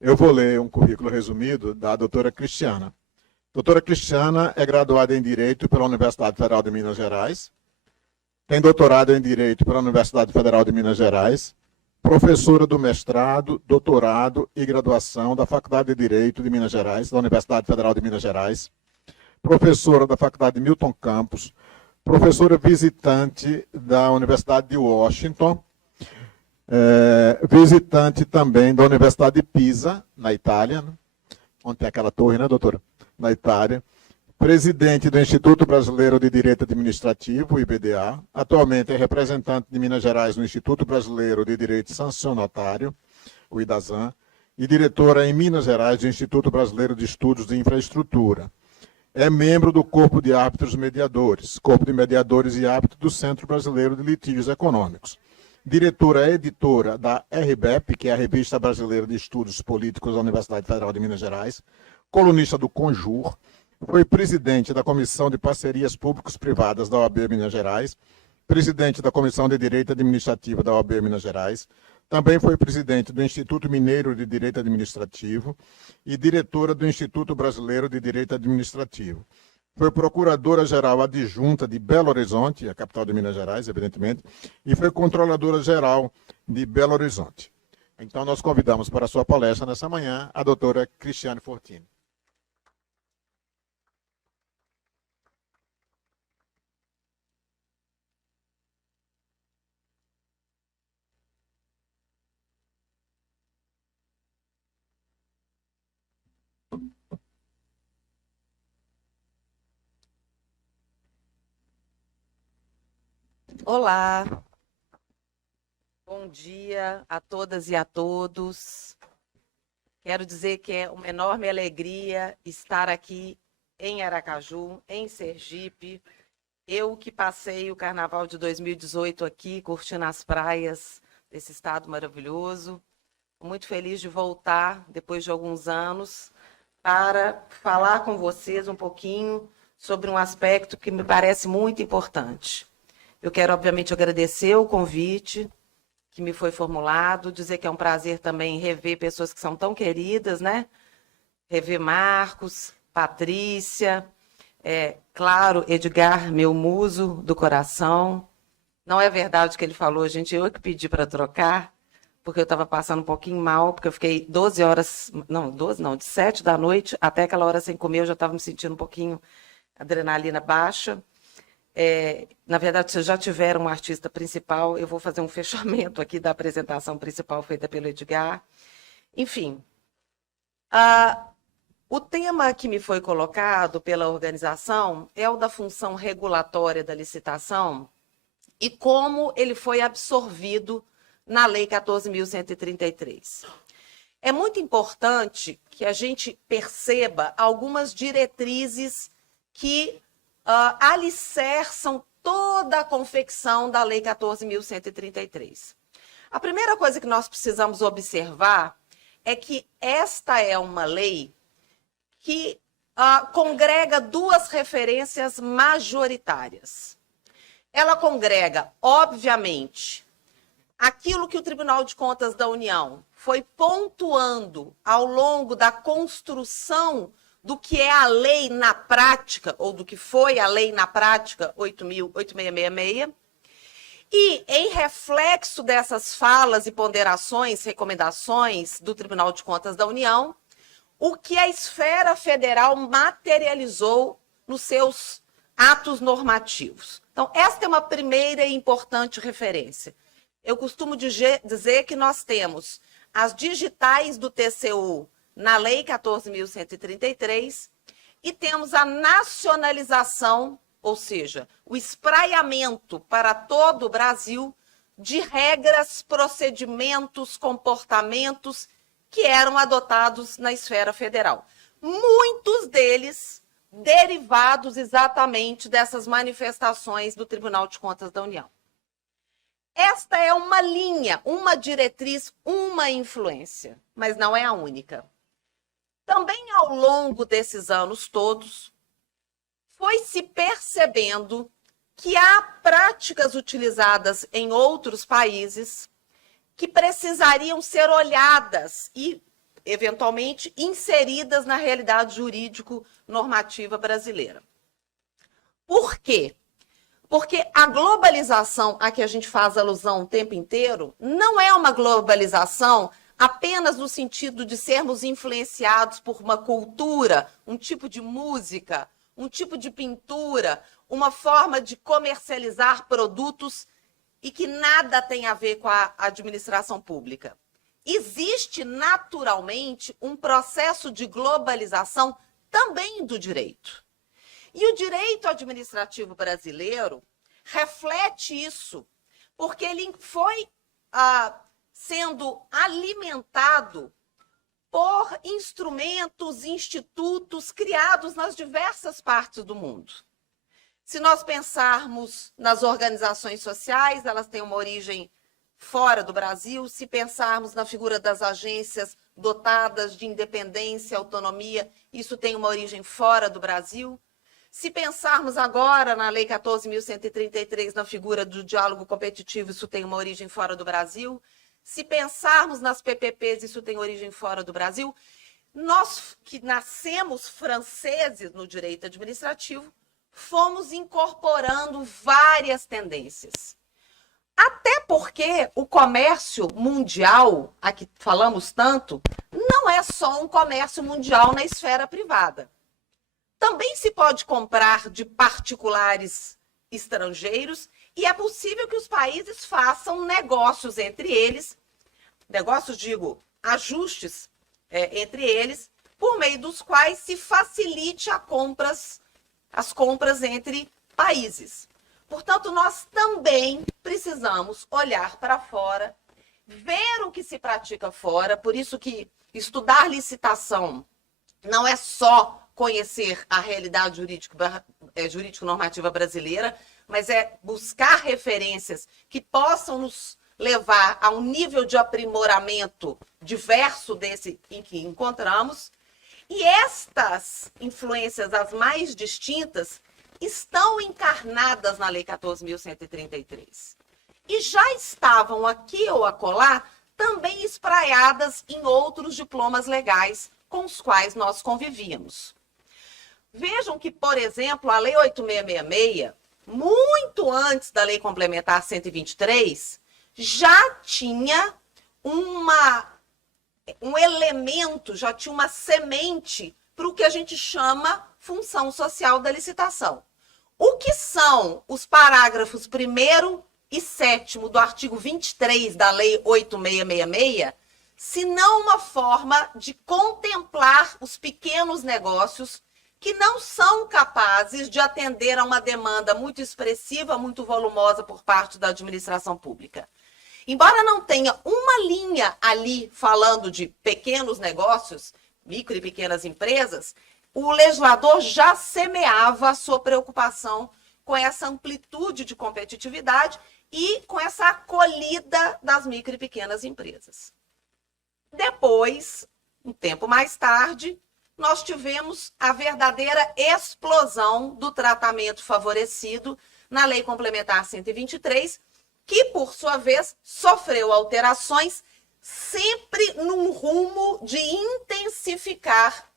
Eu vou ler um currículo resumido da doutora Cristiana. Doutora Cristiana é graduada em Direito pela Universidade Federal de Minas Gerais, tem doutorado em Direito pela Universidade Federal de Minas Gerais, professora do mestrado, doutorado e graduação da Faculdade de Direito de Minas Gerais, da Universidade Federal de Minas Gerais, professora da Faculdade de Milton Campos, professora visitante da Universidade de Washington, visitante também da Universidade de Pisa, na Itália, né? Onde tem aquela torre, né, doutora? Na Itália. Presidente do Instituto Brasileiro de Direito Administrativo, IBDA. Atualmente é representante de Minas Gerais no Instituto Brasileiro de Direito Sancionatário, o IDASAN, e diretora em Minas Gerais do Instituto Brasileiro de Estudos de Infraestrutura. É membro do Corpo de Árbitros Mediadores, Corpo de Mediadores e Árbitros do Centro Brasileiro de Litígios Econômicos. Diretora editora da RBEP, que é a Revista Brasileira de Estudos Políticos da Universidade Federal de Minas Gerais, colunista do Conjur, foi presidente da Comissão de Parcerias Públicos-Privadas da OAB Minas Gerais, presidente da Comissão de Direito Administrativo da OAB Minas Gerais, também foi presidente do Instituto Mineiro de Direito Administrativo e diretora do Instituto Brasileiro de Direito Administrativo. Foi procuradora-geral adjunta de Belo Horizonte, a capital de Minas Gerais, evidentemente, e foi controladora-geral de Belo Horizonte. Então, nós convidamos para a sua palestra nessa manhã a doutora Cristiane Fortini. Olá, bom dia a todas e a todos. Quero dizer que é uma enorme alegria estar aqui em Aracaju, em Sergipe. Eu que passei o Carnaval de 2018 aqui, curtindo as praias desse estado maravilhoso. Muito feliz de voltar, depois de alguns anos, para falar com vocês um pouquinho sobre um aspecto que me parece muito importante. Eu quero, obviamente, agradecer o convite que me foi formulado, dizer que é um prazer também rever pessoas que são tão queridas, né? Rever Marcos, Patrícia, claro, Edgar, meu muso do coração. Não é verdade o que ele falou, gente, eu que pedi para trocar, porque eu estava passando um pouquinho mal, porque eu fiquei 12 horas, de 7 da noite até aquela hora sem comer, eu já estava me sentindo um pouquinho adrenalina baixa. Na verdade, vocês já tiveram um artista principal, eu vou fazer um fechamento aqui da apresentação principal feita pelo Edgar. Enfim, o tema que me foi colocado pela organização é o da função regulatória da licitação e como ele foi absorvido na Lei 14.133. É muito importante que a gente perceba algumas diretrizes que alicerçam toda a confecção da Lei 14.133. A primeira coisa que nós precisamos observar é que esta é uma lei que congrega duas referências majoritárias. Ela congrega, obviamente, aquilo que o Tribunal de Contas da União foi pontuando ao longo da construção do que é a lei na prática, ou do que foi a lei na prática 8.666, e em reflexo dessas falas e ponderações, recomendações do Tribunal de Contas da União, o que a esfera federal materializou nos seus atos normativos. Então, esta é uma primeira e importante referência. Eu costumo dizer que nós temos as digitais do TCU na Lei 14.133, e temos a nacionalização, ou seja, o espraiamento para todo o Brasil de regras, procedimentos, comportamentos que eram adotados na esfera federal. Muitos deles derivados exatamente dessas manifestações do Tribunal de Contas da União. Esta é uma linha, uma diretriz, uma influência, mas não é a única. Também ao longo desses anos todos, foi se percebendo que há práticas utilizadas em outros países que precisariam ser olhadas e eventualmente inseridas na realidade jurídico-normativa brasileira. Por quê? Porque a globalização a que a gente faz alusão o tempo inteiro não é uma globalização apenas no sentido de sermos influenciados por uma cultura, um tipo de música, um tipo de pintura, uma forma de comercializar produtos e que nada tem a ver com a administração pública. Existe naturalmente um processo de globalização também do direito. E o direito administrativo brasileiro reflete isso, porque ele foi sendo alimentado por instrumentos, institutos criados nas diversas partes do mundo. Se nós pensarmos nas organizações sociais, elas têm uma origem fora do Brasil. Se pensarmos na figura das agências dotadas de independência, autonomia, isso tem uma origem fora do Brasil. Se pensarmos agora na Lei 14.133, na figura do diálogo competitivo, isso tem uma origem fora do Brasil. Se pensarmos nas PPPs, isso tem origem fora do Brasil. Nós que nascemos franceses no direito administrativo, fomos incorporando várias tendências. Até porque o comércio mundial, a que falamos tanto, não é só um comércio mundial na esfera privada. Também se pode comprar de particulares estrangeiros e é possível que os países façam negócios entre eles, negócios, digo, ajustes entre eles, por meio dos quais se facilite as compras entre países. Portanto, nós também precisamos olhar para fora, ver o que se pratica fora, por isso que estudar licitação não é só conhecer a realidade jurídico-normativa brasileira, mas é buscar referências que possam nos levar a um nível de aprimoramento diverso desse em que encontramos. E estas influências, as mais distintas, estão encarnadas na Lei 14.133. E já estavam aqui ou acolá também espraiadas em outros diplomas legais com os quais nós convivíamos. Vejam que, por exemplo, a Lei 8.666, muito antes da Lei Complementar 123, já tinha um elemento, já tinha uma semente para o que a gente chama função social da licitação. O que são os parágrafos 1º e 7º do artigo 23 da Lei 8.666, se não uma forma de contemplar os pequenos negócios que não são capazes de atender a uma demanda muito expressiva, muito volumosa por parte da administração pública. Embora não tenha uma linha ali falando de pequenos negócios, micro e pequenas empresas, o legislador já semeava a sua preocupação com essa amplitude de competitividade e com essa acolhida das micro e pequenas empresas. Depois, um tempo mais tarde, nós tivemos a verdadeira explosão do tratamento favorecido na Lei Complementar 123, que, por sua vez, sofreu alterações sempre num rumo de intensificar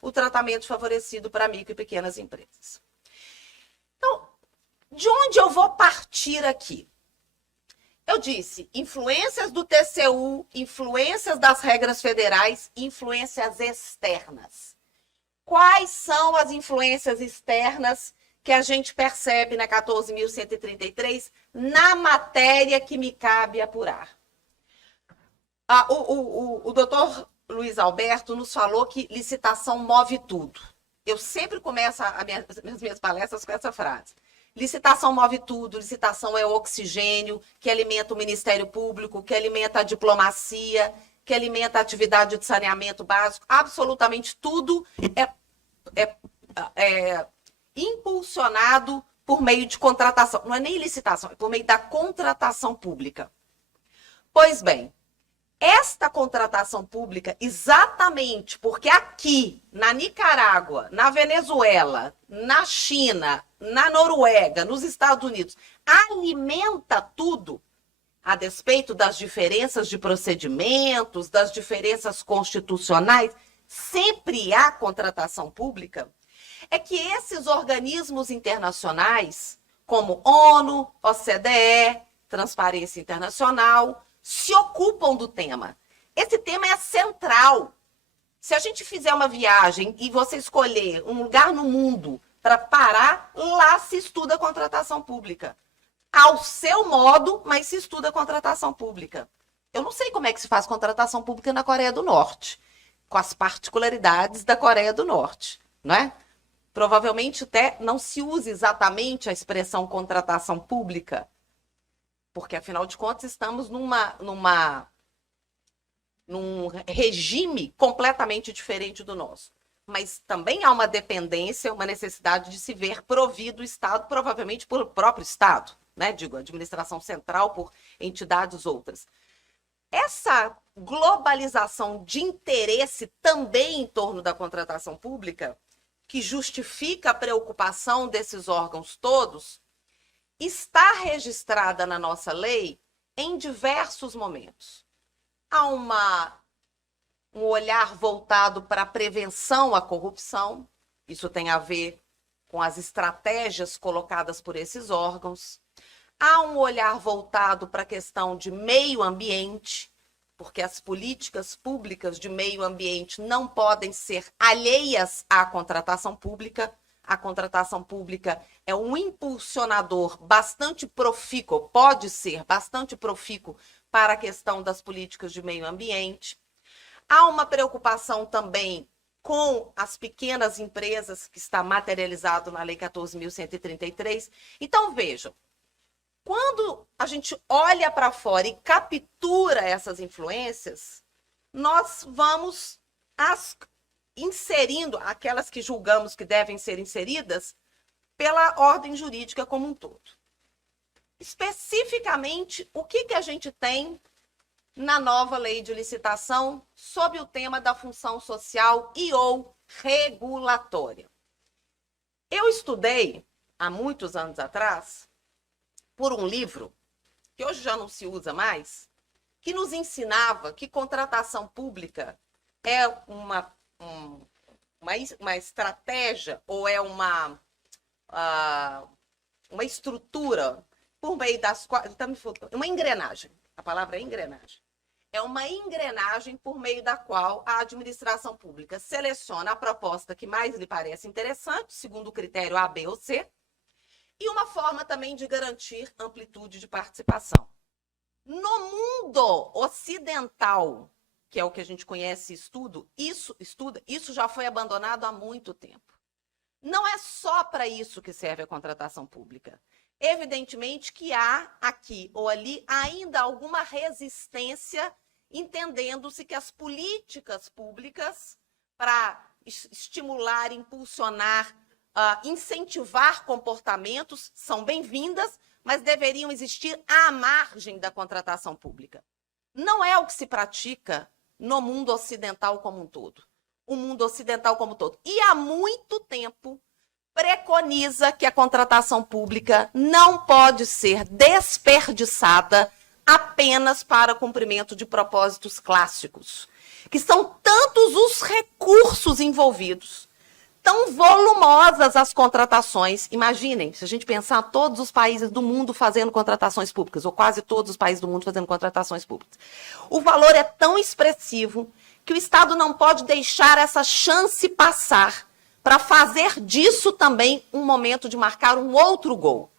o tratamento favorecido para micro e pequenas empresas. Então, de onde eu vou partir aqui? Eu disse, influências do TCU, influências das regras federais, influências externas. Quais são as influências externas que a gente percebe na 14.133 na matéria que me cabe apurar? O doutor Luiz Alberto nos falou que licitação move tudo. Eu sempre começo as minhas palestras com essa frase. Licitação move tudo, licitação é o oxigênio que alimenta o Ministério Público, que alimenta a diplomacia, que alimenta a atividade de saneamento básico. Absolutamente tudo é impulsionado por meio de contratação. Não é nem licitação, é por meio da contratação pública. Pois bem, esta contratação pública, exatamente porque aqui, na Nicarágua, na Venezuela, na China, na Noruega, nos Estados Unidos, alimenta tudo, a despeito das diferenças de procedimentos, das diferenças constitucionais, sempre há contratação pública, é que esses organismos internacionais, como ONU, OCDE, Transparência Internacional, se ocupam do tema. Esse tema é central. Se a gente fizer uma viagem e você escolher um lugar no mundo para parar, lá se estuda a contratação pública. Ao seu modo, mas se estuda a contratação pública. Eu não sei como é que se faz contratação pública na Coreia do Norte, com as particularidades da Coreia do Norte, não é? Provavelmente até não se usa exatamente a expressão contratação pública, porque, afinal de contas, estamos num regime completamente diferente do nosso. Mas também há uma dependência, uma necessidade de se ver provido o Estado, provavelmente pelo próprio Estado, né? Digo, administração central por entidades outras. Essa globalização de interesse também em torno da contratação pública, que justifica a preocupação desses órgãos todos, está registrada na nossa lei em diversos momentos. Há um olhar voltado para a prevenção à corrupção, isso tem a ver com as estratégias colocadas por esses órgãos. Há um olhar voltado para a questão de meio ambiente, porque as políticas públicas de meio ambiente não podem ser alheias à contratação pública. A contratação pública é um impulsionador bastante profícuo, pode ser bastante profícuo para a questão das políticas de meio ambiente. Há uma preocupação também com as pequenas empresas, que está materializado na Lei 14.133. Então, vejam, quando a gente olha para fora e captura essas influências, nós vamos inserindo aquelas que julgamos que devem ser inseridas pela ordem jurídica como um todo. Especificamente, o que a gente tem na nova lei de licitação sob o tema da função social e ou regulatória? Eu estudei, há muitos anos atrás, por um livro, que hoje já não se usa mais, que nos ensinava que contratação pública é uma estratégia ou é uma estrutura por meio das quais... Uma engrenagem. A palavra é engrenagem. É uma engrenagem por meio da qual a administração pública seleciona a proposta que mais lhe parece interessante, segundo o critério A, B ou C, e uma forma também de garantir amplitude de participação. No mundo ocidental, que é o que a gente conhece e estuda, isso já foi abandonado há muito tempo. Não é só para isso que serve a contratação pública. Evidentemente que há aqui ou ali ainda alguma resistência, entendendo-se que as políticas públicas para estimular, impulsionar, incentivar comportamentos são bem-vindas, mas deveriam existir à margem da contratação pública. Não é o que se pratica no mundo ocidental como um todo. O mundo ocidental como um todo. E há muito tempo preconiza que a contratação pública não pode ser desperdiçada apenas para cumprimento de propósitos clássicos, que são tantos os recursos envolvidos, tão volumosas as contratações. Imaginem, se a gente pensar todos os países do mundo fazendo contratações públicas, ou quase todos os países do mundo fazendo contratações públicas. O valor é tão expressivo que o Estado não pode deixar essa chance passar para fazer disso também um momento de marcar um outro gol,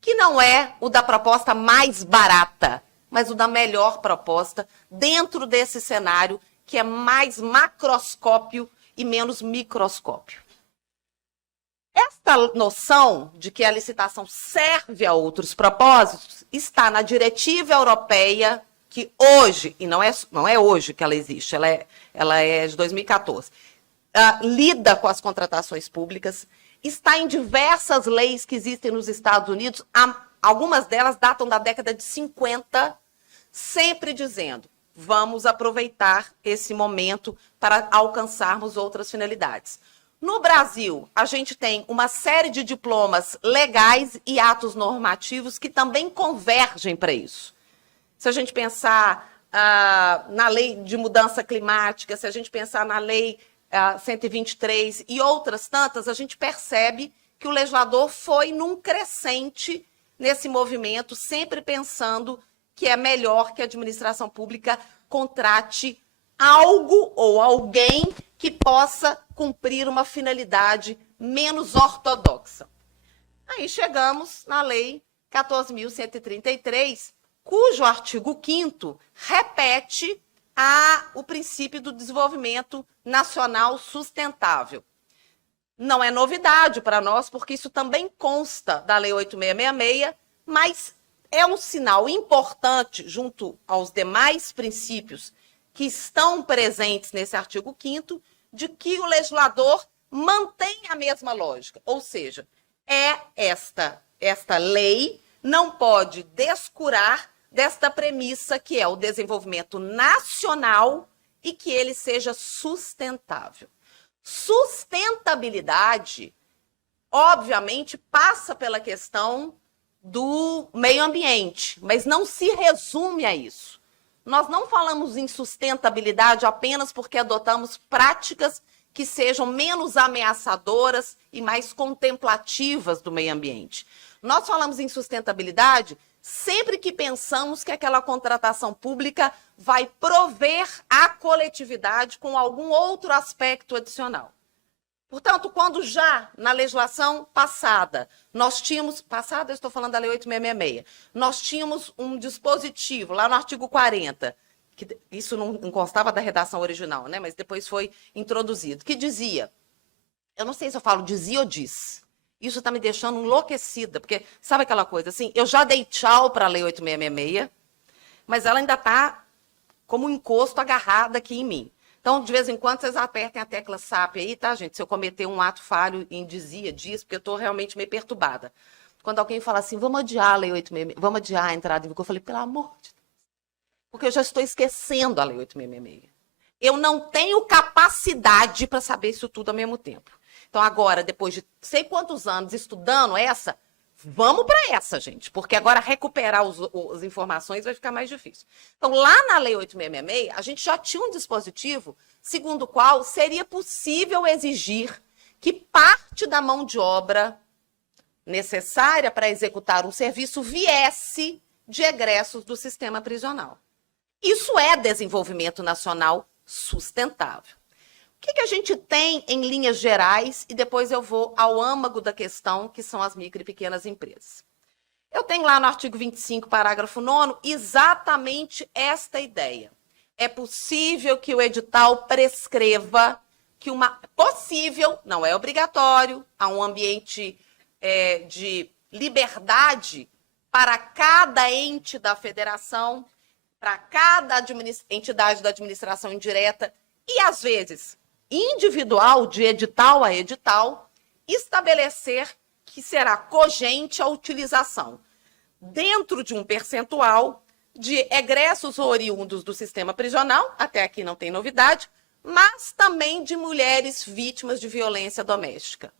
que não é o da proposta mais barata, mas o da melhor proposta dentro desse cenário que é mais macroscópio e menos microscópio. Esta noção de que a licitação serve a outros propósitos está na diretiva europeia, que hoje, e não é hoje que ela existe, ela é de 2014, lida com as contratações públicas, está em diversas leis que existem nos Estados Unidos, algumas delas datam da década de 50, sempre dizendo, vamos aproveitar esse momento para alcançarmos outras finalidades. No Brasil, a gente tem uma série de diplomas legais e atos normativos que também convergem para isso. se a gente pensar na lei de mudança climática, se a gente pensar na lei 123 e outras tantas, a gente percebe que o legislador foi num crescente nesse movimento, sempre pensando que é melhor que a administração pública contrate algo ou alguém que possa cumprir uma finalidade menos ortodoxa. Aí chegamos na Lei 14.133, cujo artigo 5º repete o princípio do desenvolvimento nacional sustentável. Não é novidade para nós, porque isso também consta da Lei 8.666, mas é um sinal importante, junto aos demais princípios que estão presentes nesse artigo 5º, de que o legislador mantém a mesma lógica, ou seja, esta lei não pode descurar desta premissa que é o desenvolvimento nacional e que ele seja sustentável. Sustentabilidade, obviamente, passa pela questão do meio ambiente, mas não se resume a isso. Nós não falamos em sustentabilidade apenas porque adotamos práticas que sejam menos ameaçadoras e mais contemplativas do meio ambiente. Nós falamos em sustentabilidade sempre que pensamos que aquela contratação pública vai prover a coletividade com algum outro aspecto adicional. Portanto, quando já na legislação passada, nós tínhamos, passada eu estou falando da Lei 8.666, nós tínhamos um dispositivo lá no artigo 40, que isso não constava da redação original, né, mas depois foi introduzido, que dizia, eu não sei se eu falo dizia ou diz, isso está me deixando enlouquecida, porque sabe aquela coisa assim, eu já dei tchau para a Lei 8.666, mas ela ainda está como um encosto agarrada aqui em mim. Então, de vez em quando, vocês apertem a tecla SAP aí, tá, gente? Se eu cometer um ato falho em dizia, diz, porque eu estou realmente meio perturbada. Quando alguém fala assim, vamos adiar a Lei 8.666, vamos adiar a entrada em vigor, eu falei, pelo amor de Deus, porque eu já estou esquecendo a Lei 8.666. Eu não tenho capacidade para saber isso tudo ao mesmo tempo. Então, agora, depois de sei quantos anos estudando essa, vamos para essa, gente, porque agora recuperar as informações vai ficar mais difícil. Então, lá na Lei 8.666, a gente já tinha um dispositivo segundo o qual seria possível exigir que parte da mão de obra necessária para executar um serviço viesse de egressos do sistema prisional. Isso é desenvolvimento nacional sustentável. O que a gente tem em linhas gerais e depois eu vou ao âmago da questão, que são as micro e pequenas empresas. Eu tenho lá no artigo 25, parágrafo 9º, exatamente esta ideia. É possível que o edital prescreva que possível, não é obrigatório, há um ambiente de liberdade para cada ente da federação, para cada entidade da administração indireta e, às vezes, individual, de edital a edital, estabelecer que será cogente a utilização, dentro de um percentual de egressos oriundos do sistema prisional, até aqui não tem novidade, mas também de mulheres vítimas de violência doméstica.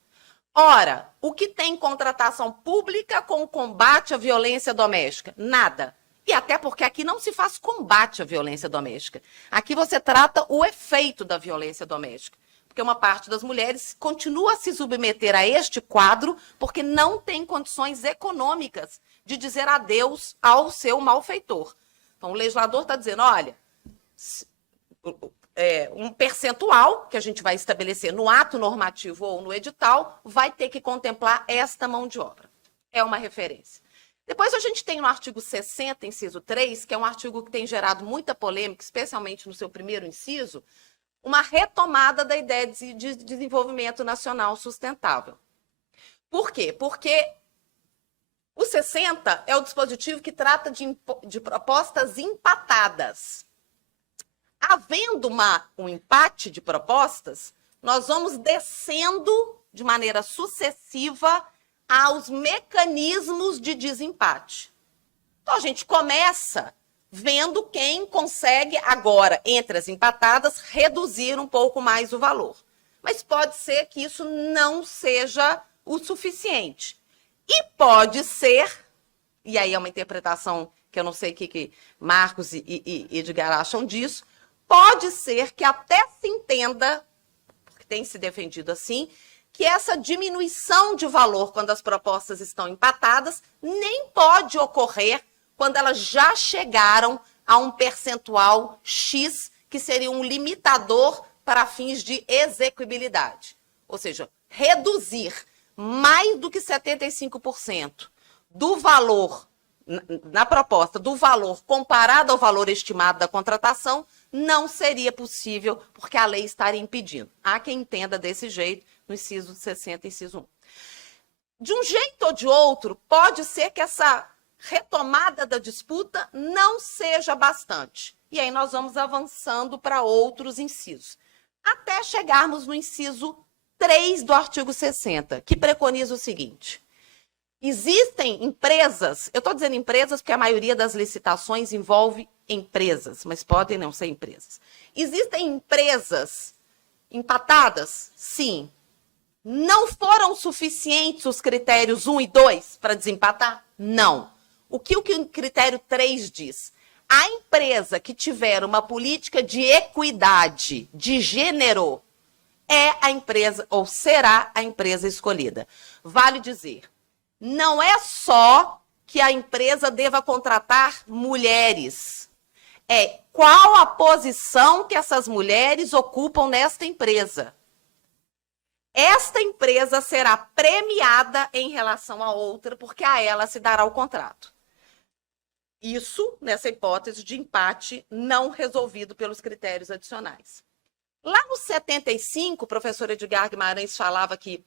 Ora, o que tem contratação pública com o combate à violência doméstica? Nada. E até porque aqui não se faz combate à violência doméstica. Aqui você trata o efeito da violência doméstica. Porque uma parte das mulheres continua a se submeter a este quadro porque não tem condições econômicas de dizer adeus ao seu malfeitor. Então, o legislador está dizendo, olha, um percentual que a gente vai estabelecer no ato normativo ou no edital vai ter que contemplar esta mão de obra. É uma referência. Depois a gente tem no artigo 60, inciso 3, que é um artigo que tem gerado muita polêmica, especialmente no seu primeiro inciso, uma retomada da ideia de desenvolvimento nacional sustentável. Por quê? Porque o 60 é o dispositivo que trata de propostas empatadas. Havendo um empate de propostas, nós vamos descendo de maneira sucessiva aos mecanismos de desempate. Então, a gente começa vendo quem consegue agora, entre as empatadas, reduzir um pouco mais o valor. Mas pode ser que isso não seja o suficiente. E pode ser, e aí é uma interpretação que eu não sei o que Marcos e Edgar acham disso, pode ser que até se entenda, porque tem se defendido assim, que essa diminuição de valor quando as propostas estão empatadas nem pode ocorrer quando elas já chegaram a um percentual X, que seria um limitador para fins de execuibilidade. Ou seja, reduzir mais do que 75% do valor, na proposta, do valor comparado ao valor estimado da contratação, não seria possível, porque a lei estaria impedindo. Há quem entenda desse jeito, no inciso 60, inciso 1. De um jeito ou de outro, pode ser que essa retomada da disputa não seja bastante. E aí nós vamos avançando para outros incisos, até chegarmos no inciso 3 do artigo 60, que preconiza o seguinte: existem empresas, eu estou dizendo empresas porque a maioria das licitações envolve empresas, mas podem não ser empresas. Existem empresas empatadas? Sim. Não foram suficientes os critérios 1 e 2 para desempatar? Não. O que o critério 3 diz? A empresa que tiver uma política de equidade, de gênero, é a empresa, ou será a empresa escolhida. Vale dizer, não é só que a empresa deva contratar mulheres. É qual a posição que essas mulheres ocupam nesta empresa. Esta empresa será premiada em relação à outra, porque a ela se dará o contrato. Isso nessa hipótese de empate não resolvido pelos critérios adicionais. Lá no 75, o professor Edgar Guimarães falava aqui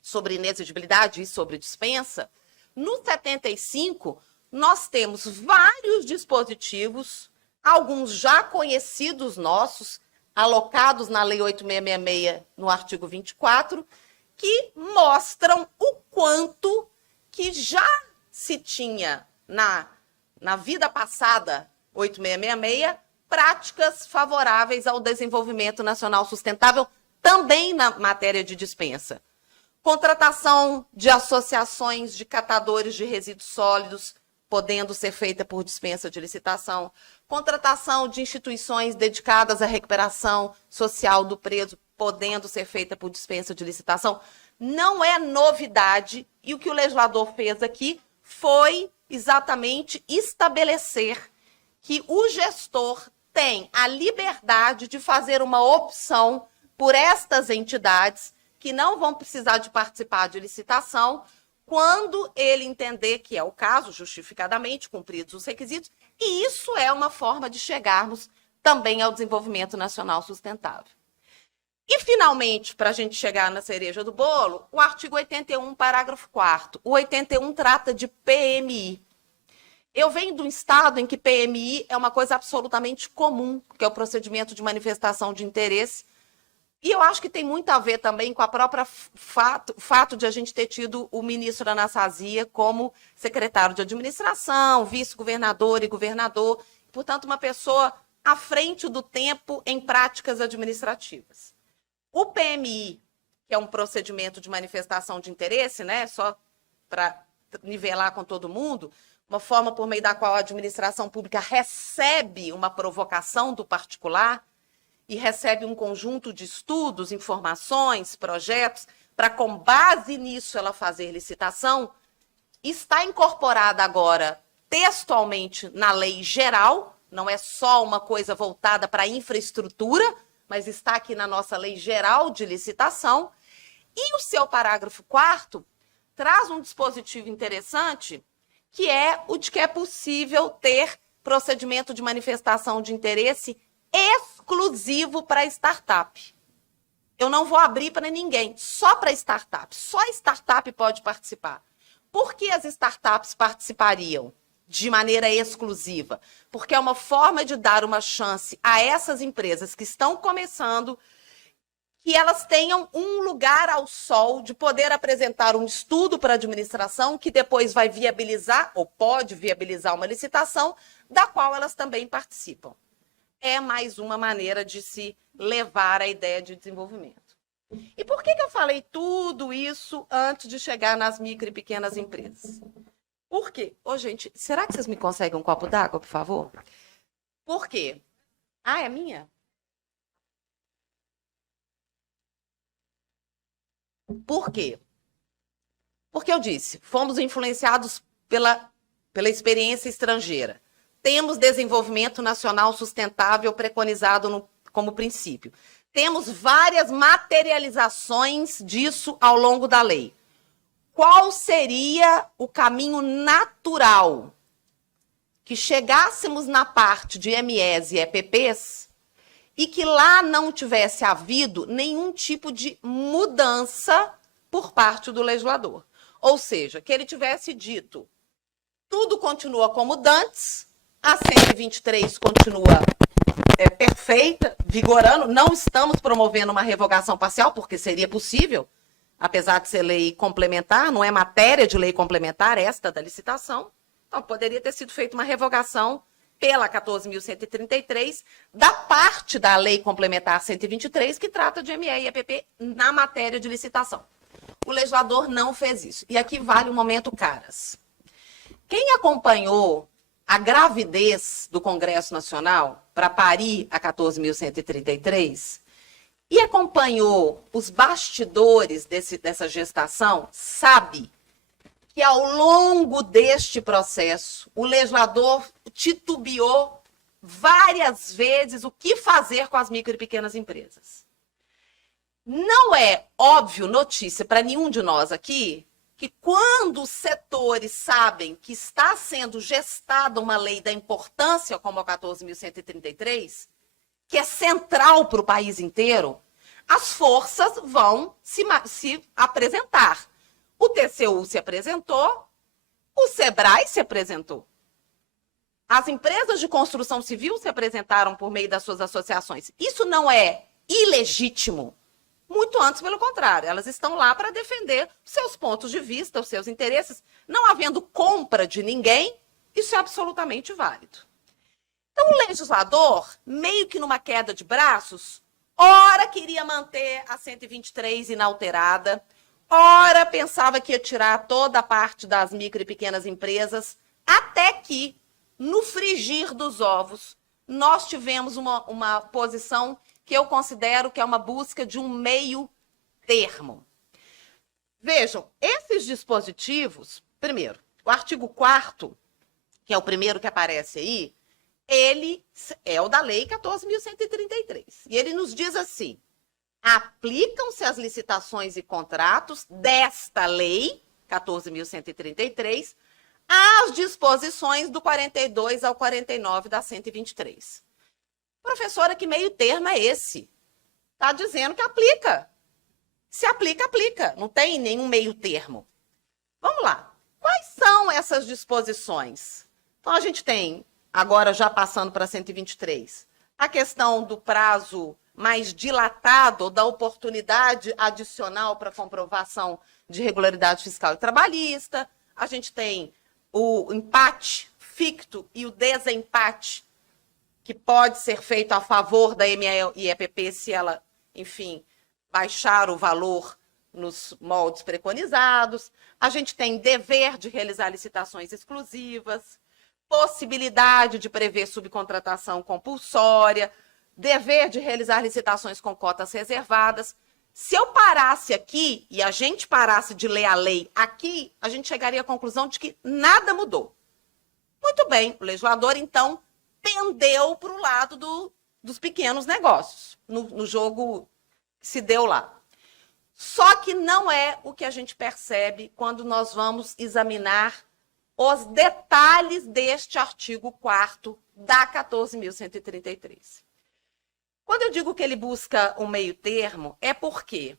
sobre inexigibilidade e sobre dispensa. No 75, nós temos vários dispositivos, alguns já conhecidos nossos, alocados na Lei 8666, no artigo 24, que mostram o quanto que já se tinha na vida passada, 8666, práticas favoráveis ao desenvolvimento nacional sustentável, também na matéria de dispensa. Contratação de associações de catadores de resíduos sólidos, podendo ser feita por dispensa de licitação. Contratação de instituições dedicadas à recuperação social do preso, podendo ser feita por dispensa de licitação. Não é novidade, e o que o legislador fez aqui foi exatamente estabelecer que o gestor tem a liberdade de fazer uma opção por estas entidades que não vão precisar de participar de licitação, quando ele entender que é o caso, justificadamente, cumpridos os requisitos, e isso é uma forma de chegarmos também ao desenvolvimento nacional sustentável. E, finalmente, para a gente chegar na cereja do bolo, o artigo 81, parágrafo 4º. O 81 trata de PMI. Eu venho de um estado em que PMI é uma coisa absolutamente comum, que é o procedimento de manifestação de interesse, e eu acho que tem muito a ver também com a própria fato de a gente ter tido o ministro Anastasia como secretário de administração, vice-governador e governador, portanto, uma pessoa à frente do tempo em práticas administrativas. O PMI, que é um procedimento de manifestação de interesse, né, só para nivelar com todo mundo, uma forma por meio da qual a administração pública recebe uma provocação do particular e recebe um conjunto de estudos, informações, projetos, para, com base nisso, ela fazer licitação, está incorporada agora textualmente na lei geral, não é só uma coisa voltada para a infraestrutura, mas está aqui na nossa lei geral de licitação, e o seu parágrafo 4º traz um dispositivo interessante, que é o de que é possível ter procedimento de manifestação de interesse exclusivo para startup. Eu não vou abrir para ninguém, só para startup. Só startup pode participar. Por que as startups participariam de maneira exclusiva? Porque é uma forma de dar uma chance a essas empresas que estão começando, que elas tenham um lugar ao sol de poder apresentar um estudo para a administração que depois vai viabilizar, ou pode viabilizar, uma licitação da qual elas também participam. É mais uma maneira de se levar a ideia de desenvolvimento. E por que eu falei tudo isso antes de chegar nas micro e pequenas empresas? Por quê? Ô, gente, será que vocês me conseguem um copo d'água, por favor? Por quê? Ah, é minha? Por quê? Porque eu disse, fomos influenciados pela experiência estrangeira. Temos desenvolvimento nacional sustentável preconizado como princípio. Temos várias materializações disso ao longo da lei. Qual seria o caminho natural? Que chegássemos na parte de MEs e EPPs e que lá não tivesse havido nenhum tipo de mudança por parte do legislador. Ou seja, que ele tivesse dito, tudo continua como dantes, a 123 continua perfeita, vigorando, não estamos promovendo uma revogação parcial, porque seria possível, apesar de ser lei complementar, não é matéria de lei complementar esta da licitação, então poderia ter sido feita uma revogação pela 14.133, da parte da lei complementar 123, que trata de ME e EPP na matéria de licitação. O legislador não fez isso. E aqui vale o momento, caras. Quem acompanhou a gravidez do Congresso Nacional para parir a 14.133 e acompanhou os bastidores dessa gestação, sabe que ao longo deste processo o legislador titubeou várias vezes o que fazer com as micro e pequenas empresas. Não é óbvio notícia para nenhum de nós aqui que quando os setores sabem que está sendo gestada uma lei da importância como a 14.133, que é central para o país inteiro, as forças vão se apresentar. O TCU se apresentou, o SEBRAE se apresentou. As empresas de construção civil se apresentaram por meio das suas associações. Isso não é ilegítimo. Muito antes, pelo contrário, elas estão lá para defender seus pontos de vista, os seus interesses. Não havendo compra de ninguém, isso é absolutamente válido. Então, o legislador, meio que numa queda de braços, ora queria manter a 123 inalterada, ora pensava que ia tirar toda a parte das micro e pequenas empresas, até que, no frigir dos ovos, nós tivemos uma posição que eu considero que é uma busca de um meio termo. Vejam, esses dispositivos, primeiro, o artigo 4º, que é o primeiro que aparece aí, ele é o da Lei 14.133. E ele nos diz assim, aplicam-se as licitações e contratos desta Lei 14.133 às disposições do 42 ao 49 da 123. Professora, que meio termo é esse? Está dizendo que aplica. Se aplica, aplica. Não tem nenhum meio termo. Vamos lá. Quais são essas disposições? Então, a gente tem, agora já passando para 123, a questão do prazo mais dilatado, da oportunidade adicional para comprovação de regularidade fiscal e trabalhista. A gente tem o empate ficto e o desempate, que pode ser feito a favor da ME e EPP se ela, enfim, baixar o valor nos moldes preconizados. A gente tem dever de realizar licitações exclusivas, possibilidade de prever subcontratação compulsória, dever de realizar licitações com cotas reservadas. Se eu parasse aqui e a gente parasse de ler a lei aqui, a gente chegaria à conclusão de que nada mudou. Muito bem, o legislador, então, pendeu para o lado dos pequenos negócios, no jogo que se deu lá. Só que não é o que a gente percebe quando nós vamos examinar os detalhes deste artigo 4º da 14.133. Quando eu digo que ele busca um meio termo, é porque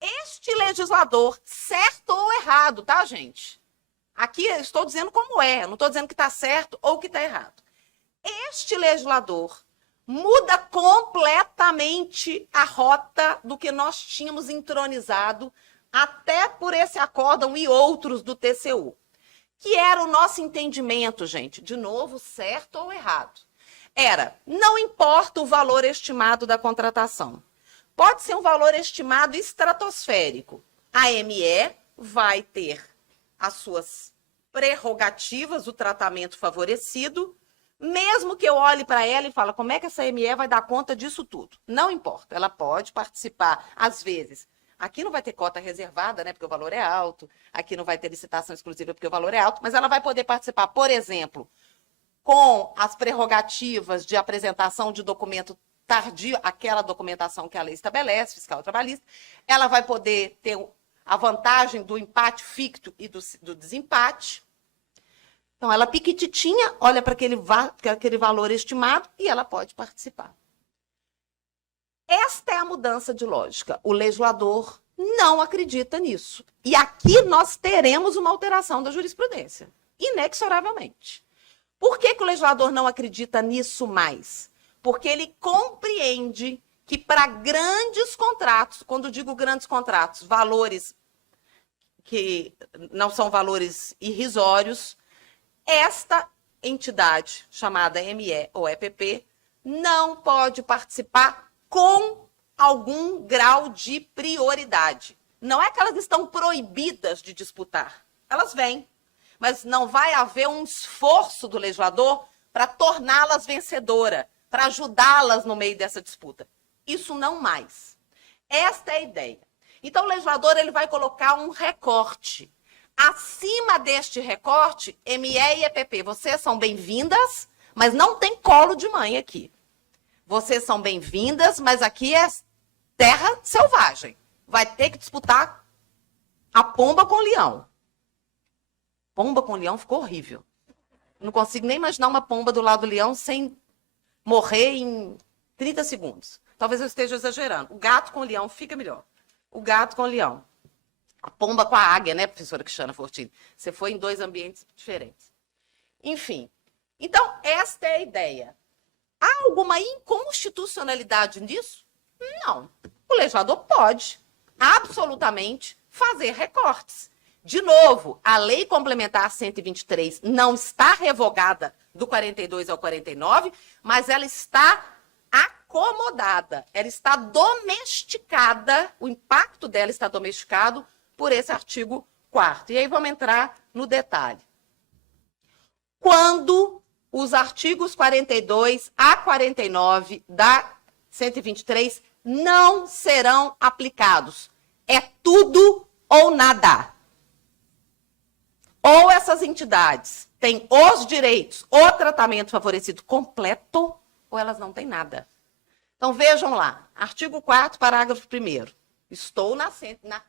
este legislador, certo ou errado, tá, gente? Aqui eu estou dizendo como é, não estou dizendo que está certo ou que está errado. Este legislador muda completamente a rota do que nós tínhamos entronizado até por esse acórdão e outros do TCU, que era o nosso entendimento, gente, de novo, certo ou errado. Era, não importa o valor estimado da contratação, pode ser um valor estimado estratosférico. A ME vai ter as suas prerrogativas, o tratamento favorecido, mesmo que eu olhe para ela e fale, como é que essa ME vai dar conta disso tudo? Não importa, ela pode participar, às vezes. Aqui não vai ter cota reservada, né, porque o valor é alto, aqui não vai ter licitação exclusiva porque o valor é alto, mas ela vai poder participar, por exemplo, com as prerrogativas de apresentação de documento tardio, aquela documentação que a lei estabelece, fiscal trabalhista, ela vai poder ter a vantagem do empate ficto e do desempate. Então, ela piquititinha, olha para aquele valor estimado e ela pode participar. Esta é a mudança de lógica. O legislador não acredita nisso. E aqui nós teremos uma alteração da jurisprudência, inexoravelmente. Por que o legislador não acredita nisso mais? Porque ele compreende que para grandes contratos, quando digo grandes contratos, valores que não são valores irrisórios, esta entidade, chamada ME ou EPP, não pode participar com algum grau de prioridade. Não é que elas estão proibidas de disputar, elas vêm, mas não vai haver um esforço do legislador para torná-las vencedoras, para ajudá-las no meio dessa disputa. Isso não mais. Esta é a ideia. Então, o legislador ele vai colocar um recorte. Acima deste recorte, ME e EPP, vocês são bem-vindas, mas não tem colo de mãe aqui. Vocês são bem-vindas, mas aqui é terra selvagem. Vai ter que disputar a pomba com o leão. Pomba com o leão ficou horrível. Não consigo nem imaginar uma pomba do lado do leão sem morrer em 30 segundos. Talvez eu esteja exagerando. O gato com o leão fica melhor. O gato com o leão. A pomba com a águia, né, professora Cristiana Fortini? Você foi em 2 ambientes diferentes. Enfim. Então, esta é a ideia. Há alguma inconstitucionalidade nisso? Não. O legislador pode, absolutamente, fazer recortes. De novo, a Lei Complementar 123 não está revogada do 42 ao 49, mas ela está acomodada, ela está domesticada, o impacto dela está domesticado por esse artigo 4º. E aí vamos entrar no detalhe. Quando os artigos 42 a 49 da 123 não serão aplicados. É tudo ou nada. Ou essas entidades têm os direitos, o tratamento favorecido completo, ou elas não têm nada. Então, vejam lá, artigo 4º, parágrafo 1º. Estou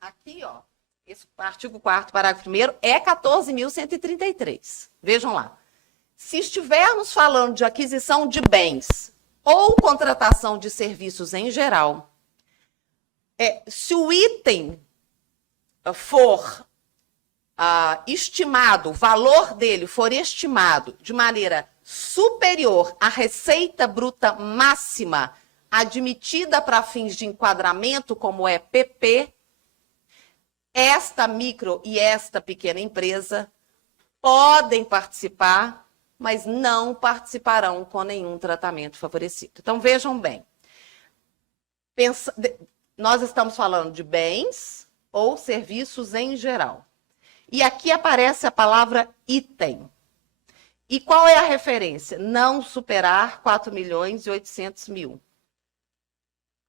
aqui, ó. Esse artigo 4º, parágrafo 1º é 14.133. Vejam lá. Se estivermos falando de aquisição de bens ou contratação de serviços em geral, se o item for estimado, o valor dele for estimado de maneira superior à receita bruta máxima admitida para fins de enquadramento, como é PP, esta micro e esta pequena empresa podem participar, mas não participarão com nenhum tratamento favorecido. Então, vejam bem. Nós estamos falando de bens ou serviços em geral. E aqui aparece a palavra item. E qual é a referência? Não superar 4.800.000.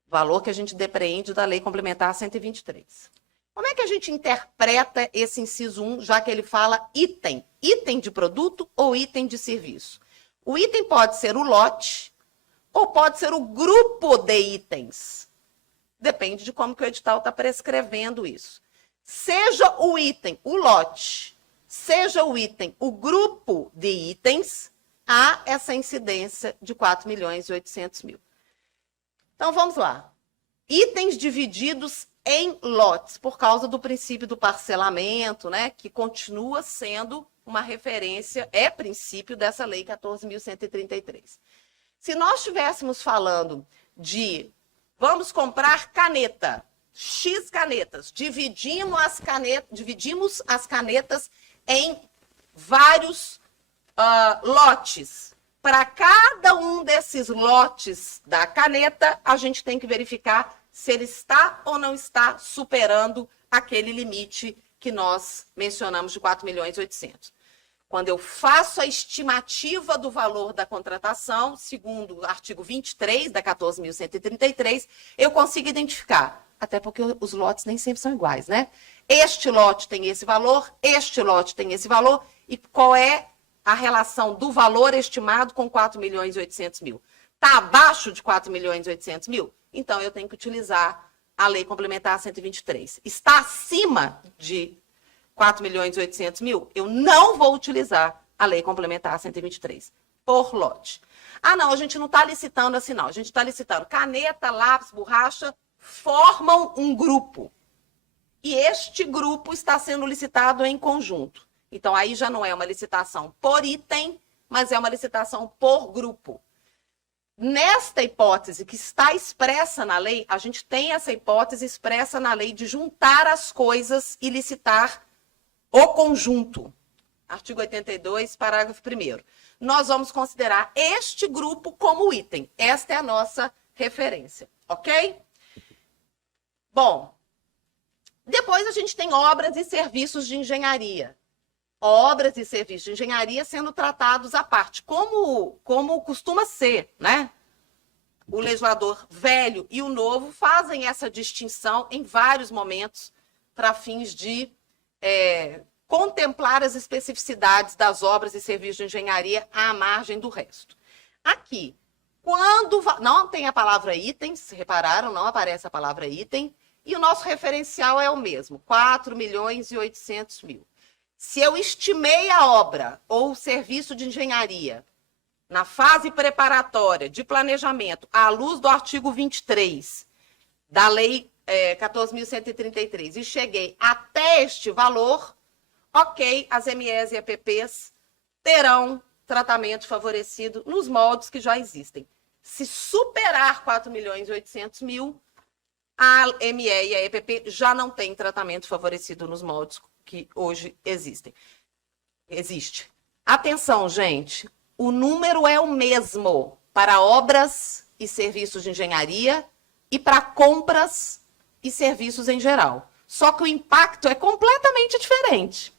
Valor que a gente depreende da Lei Complementar 123. Como é que a gente interpreta esse inciso 1, já que ele fala item? Item de produto ou item de serviço? O item pode ser o lote ou pode ser o grupo de itens. Depende de como que o edital está prescrevendo isso. Seja o item, o lote, seja o item, o grupo de itens, há essa incidência de 4.800.000. Então, vamos lá. Itens divididos em lotes, por causa do princípio do parcelamento, né, que continua sendo uma referência, é princípio dessa lei 14.133. Se nós estivéssemos falando de, vamos comprar caneta, X canetas, dividimos as canetas em vários lotes. Para cada um desses lotes da caneta, a gente tem que verificar se ele está ou não está superando aquele limite que nós mencionamos de 4.800.000. Quando eu faço a estimativa do valor da contratação, segundo o artigo 23 da 14.133, eu consigo identificar, até porque os lotes nem sempre são iguais, né? Este lote tem esse valor, este lote tem esse valor, e qual é a relação do valor estimado com 4.800.000? Está abaixo de 4.800.000? Então, eu tenho que utilizar a Lei Complementar 123. Está acima de 4.800.000? Eu não vou utilizar a Lei Complementar 123 por lote. Ah, não, a gente não está licitando assim, não. A gente está licitando caneta, lápis, borracha, formam um grupo. E este grupo está sendo licitado em conjunto. Então, aí já não é uma licitação por item, mas é uma licitação por grupo. Nesta hipótese que está expressa na lei, a gente tem essa hipótese expressa na lei de juntar as coisas e licitar o conjunto. Artigo 82, parágrafo 1º. Nós vamos considerar este grupo como item. Esta é a nossa referência, ok? Bom, depois a gente tem obras e serviços de engenharia. Obras e serviços de engenharia sendo tratados à parte, como costuma ser, né? O legislador velho e o novo fazem essa distinção em vários momentos para fins de contemplar as especificidades das obras e serviços de engenharia à margem do resto. Aqui, quando não tem a palavra itens, repararam, não aparece a palavra item, e o nosso referencial é o mesmo, 4.800.000. Se eu estimei a obra ou o serviço de engenharia na fase preparatória de planejamento, à luz do artigo 23 da Lei 14.133, e cheguei até este valor, ok, as MEs e EPPs terão tratamento favorecido nos moldes que já existem. Se superar 4.800.000, a ME e a EPP já não tem tratamento favorecido nos moldes que hoje existem. Existe. Atenção, gente, o número é o mesmo para obras e serviços de engenharia e para compras e serviços em geral. Só que o impacto é completamente diferente.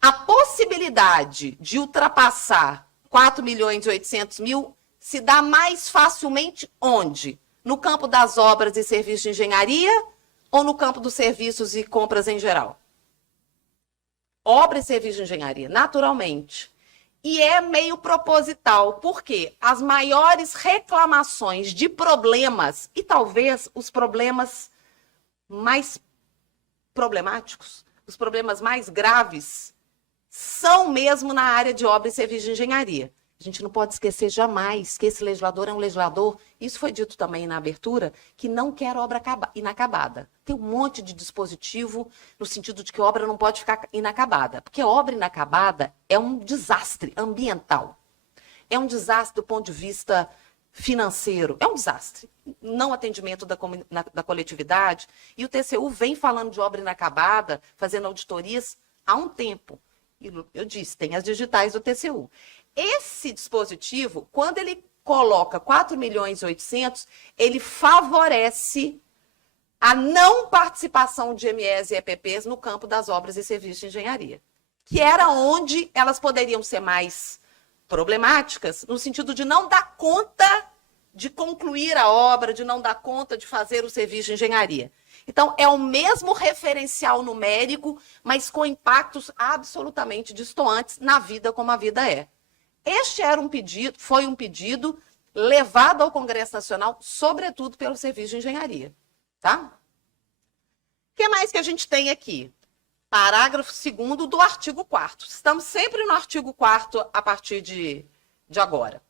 A possibilidade de ultrapassar 4.800.000 se dá mais facilmente onde? No campo das obras e serviços de engenharia ou no campo dos serviços e compras em geral? Obra e serviço de engenharia, naturalmente. E é meio proposital, porque as maiores reclamações de problemas, e talvez os problemas mais problemáticos, os problemas mais graves, são mesmo na área de obra e serviço de engenharia. A gente não pode esquecer jamais que esse legislador é um legislador, isso foi dito também na abertura, que não quer obra inacabada. Tem um monte de dispositivo no sentido de que obra não pode ficar inacabada, porque obra inacabada é um desastre ambiental. É um desastre do ponto de vista financeiro, é um desastre. Não atendimento da coletividade. E o TCU vem falando de obra inacabada, fazendo auditorias há um tempo. E eu disse, tem as digitais do TCU. Esse dispositivo, quando ele coloca 4.800.000, ele favorece a não participação de MEs e EPPs no campo das obras e serviços de engenharia, que era onde elas poderiam ser mais problemáticas, no sentido de não dar conta de concluir a obra, de não dar conta de fazer o serviço de engenharia. Então, é o mesmo referencial numérico, mas com impactos absolutamente distantes na vida como a vida é. Este era um pedido, foi um pedido levado ao Congresso Nacional, sobretudo pelo Serviço de Engenharia. Tá? O que mais que a gente tem aqui? Parágrafo 2º do artigo 4º. Estamos sempre no artigo 4º a partir de agora.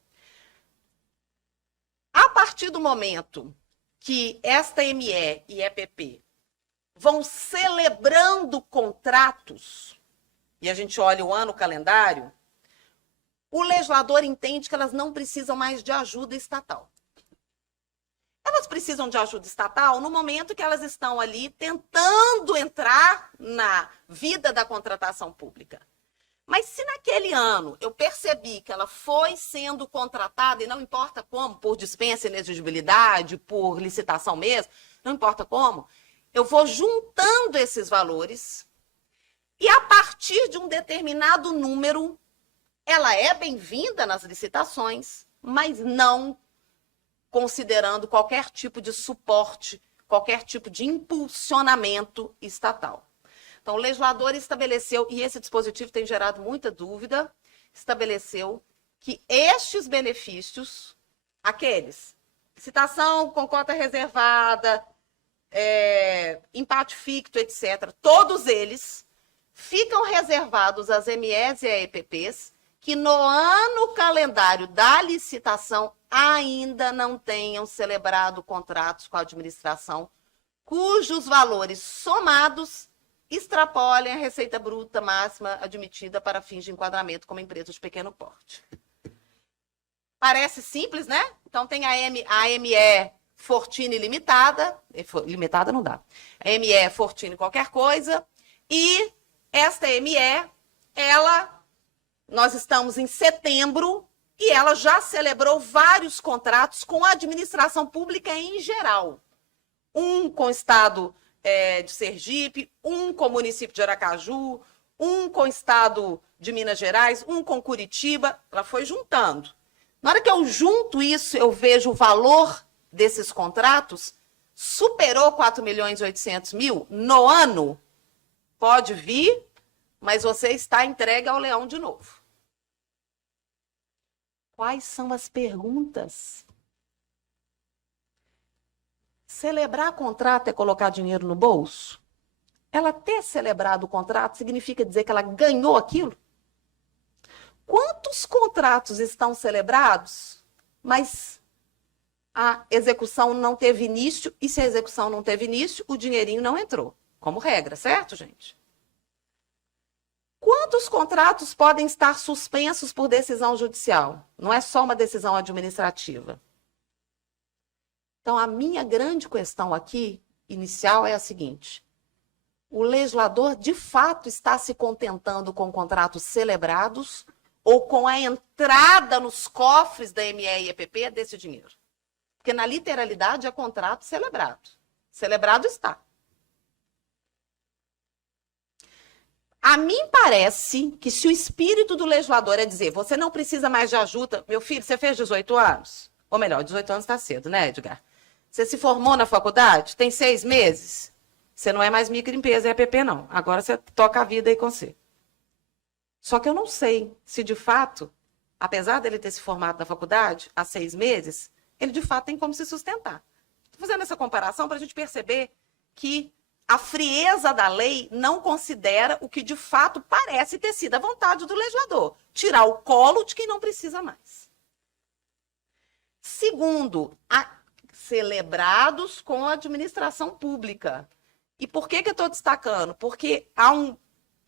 A partir do momento que esta ME e EPP vão celebrando contratos, e a gente olha o ano, o calendário, o legislador entende que elas não precisam mais de ajuda estatal. Elas precisam de ajuda estatal no momento que elas estão ali tentando entrar na vida da contratação pública. Mas se naquele ano eu percebi que ela foi sendo contratada, e não importa como, por dispensa, inexigibilidade, por licitação mesmo, não importa como, eu vou juntando esses valores E a partir de um determinado número, ela é bem-vinda nas licitações, mas não considerando qualquer tipo de suporte, qualquer tipo de impulsionamento estatal. Então, o legislador estabeleceu, e esse dispositivo tem gerado muita dúvida, estabeleceu que estes benefícios, aqueles, licitação com cota reservada, empate ficto, etc., todos eles ficam reservados às MEs e a EPPs que no ano calendário da licitação ainda não tenham celebrado contratos com a administração cujos valores somados extrapolem a receita bruta máxima admitida para fins de enquadramento como empresa de pequeno porte. Parece simples, né? Então tem a ME Fortini Limitada, limitada não dá, a ME Fortini qualquer coisa, e esta ME, nós estamos em setembro, e ela já celebrou vários contratos com a administração pública em geral. Um com o estado de Sergipe, um com o município de Aracaju, um com o estado de Minas Gerais, um com Curitiba, ela foi juntando. Na hora que eu junto isso, eu vejo o valor desses contratos, superou 4.800.000 no ano, pode vir, mas você está entregue ao leão de novo. Quais são as perguntas? Celebrar contrato é colocar dinheiro no bolso? Ela ter celebrado o contrato significa dizer que ela ganhou aquilo? Quantos contratos estão celebrados, mas a execução não teve início, e se a execução não teve início, o dinheirinho não entrou, como regra, certo, gente? Quantos contratos podem estar suspensos por decisão judicial? Não é só uma decisão administrativa. Então, a minha grande questão aqui, inicial, é a seguinte: o legislador, de fato, está se contentando com contratos celebrados ou com a entrada nos cofres da ME e EPP desse dinheiro? Porque, na literalidade, é contrato celebrado. Celebrado está. A mim parece que se o espírito do legislador é dizer, você não precisa mais de ajuda, meu filho, você fez 18 anos? Ou melhor, 18 anos está cedo, né, Edgar? Você se formou na faculdade? Tem 6 meses? Você não é mais microempresa, é EPP, não. Agora você toca a vida aí com você. Só que eu não sei se, de fato, apesar dele ter se formado na faculdade há 6 meses, ele, de fato, tem como se sustentar. Estou fazendo essa comparação para a gente perceber que a frieza da lei não considera o que, de fato, parece ter sido a vontade do legislador. Tirar o colo de quem não precisa mais. Segundo, celebrados com a administração pública. E por que eu estou destacando? Porque há um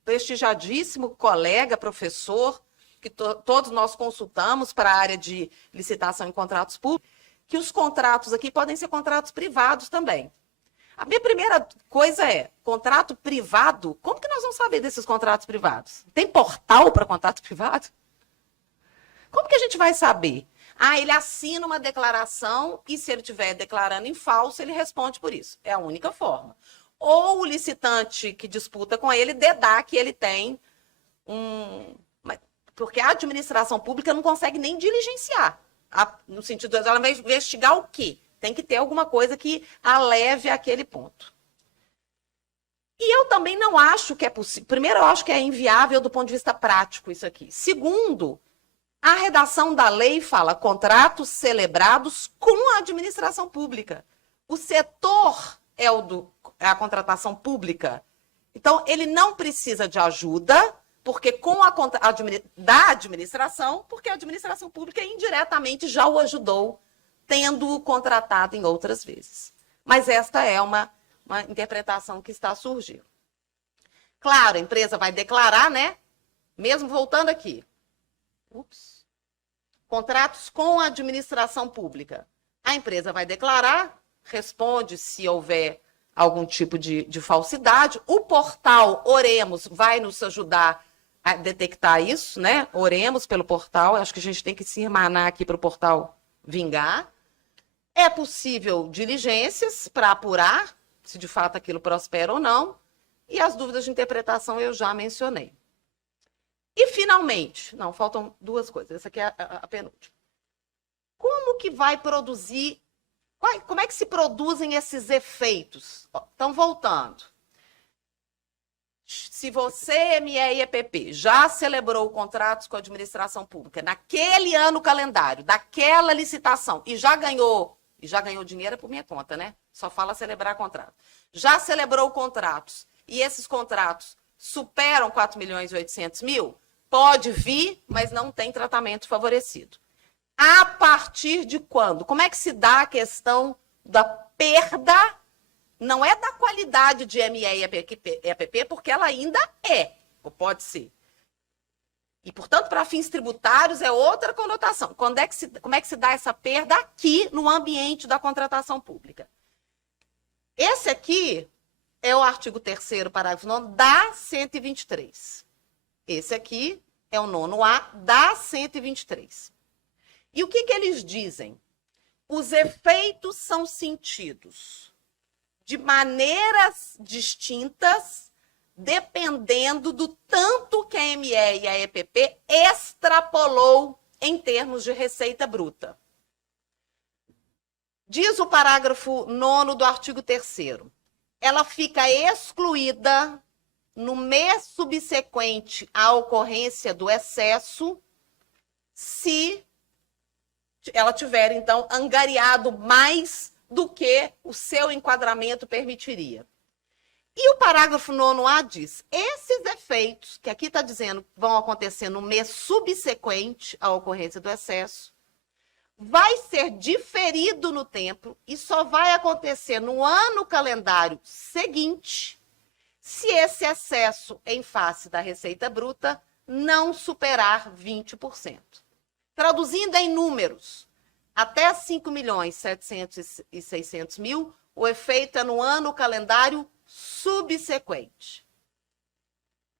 prestigiadíssimo colega, professor, que todos nós consultamos para a área de licitação em contratos públicos, que os contratos aqui podem ser contratos privados também. A minha primeira coisa é, contrato privado, como que nós vamos saber desses contratos privados? Tem portal para contrato privado? Como que a gente vai saber? Ele assina uma declaração e se ele estiver declarando em falso, ele responde por isso. É a única forma. Ou o licitante que disputa com ele dedar que ele tem porque a administração pública não consegue nem diligenciar. No sentido de ela vai investigar o quê? Tem que ter alguma coisa que aleve aquele ponto. E eu também não acho que é possível. Primeiro, eu acho que é inviável do ponto de vista prático isso aqui. Segundo, a redação da lei fala contratos celebrados com a administração pública. O setor é a contratação pública. Então, ele não precisa de ajuda, porque da administração, porque a administração pública indiretamente já o ajudou, tendo-o contratado em outras vezes. Mas esta é uma interpretação que está surgindo. Claro, a empresa vai declarar, né? Mesmo voltando aqui. Contratos com a administração pública. A empresa vai declarar, responde se houver algum tipo de falsidade. O portal Oremos vai nos ajudar a detectar isso, né? Oremos pelo portal. Acho que a gente tem que se irmanar aqui para o portal vingar. É possível diligências para apurar se de fato aquilo prospera ou não. E as dúvidas de interpretação eu já mencionei. E, finalmente, não, faltam duas coisas. Essa aqui é a penúltima. Como que vai produzir, como é que se produzem esses efeitos? Então, voltando. Se você, ME e EPP, já celebrou contratos com a administração pública naquele ano calendário, daquela licitação, e já ganhou dinheiro é por minha conta, né? Só fala celebrar contrato. Já celebrou contratos, e esses contratos superam 4.800.000, pode vir, mas não tem tratamento favorecido. A partir de quando? Como é que se dá a questão da perda? Não é da qualidade de ME e EPP, porque ela ainda é, ou pode ser. E, portanto, para fins tributários é outra conotação. Como é que se dá essa perda aqui no ambiente da contratação pública? Esse aqui é o artigo 3º, parágrafo 9º, da 123. Esse aqui é o 9º A da 123. E o que eles dizem? Os efeitos são sentidos de maneiras distintas, dependendo do tanto que a ME e a EPP extrapolou em termos de receita bruta. Diz o parágrafo 9º do artigo 3º. Ela fica excluída no mês subsequente à ocorrência do excesso, se ela tiver, então, angariado mais do que o seu enquadramento permitiria. E o parágrafo 9º A diz, esses efeitos, que aqui está dizendo vão acontecer no mês subsequente à ocorrência do excesso, vai ser diferido no tempo e só vai acontecer no ano calendário seguinte, se esse excesso em face da receita bruta não superar 20%. Traduzindo em números, até 5.700.000, o efeito é no ano calendário subsequente.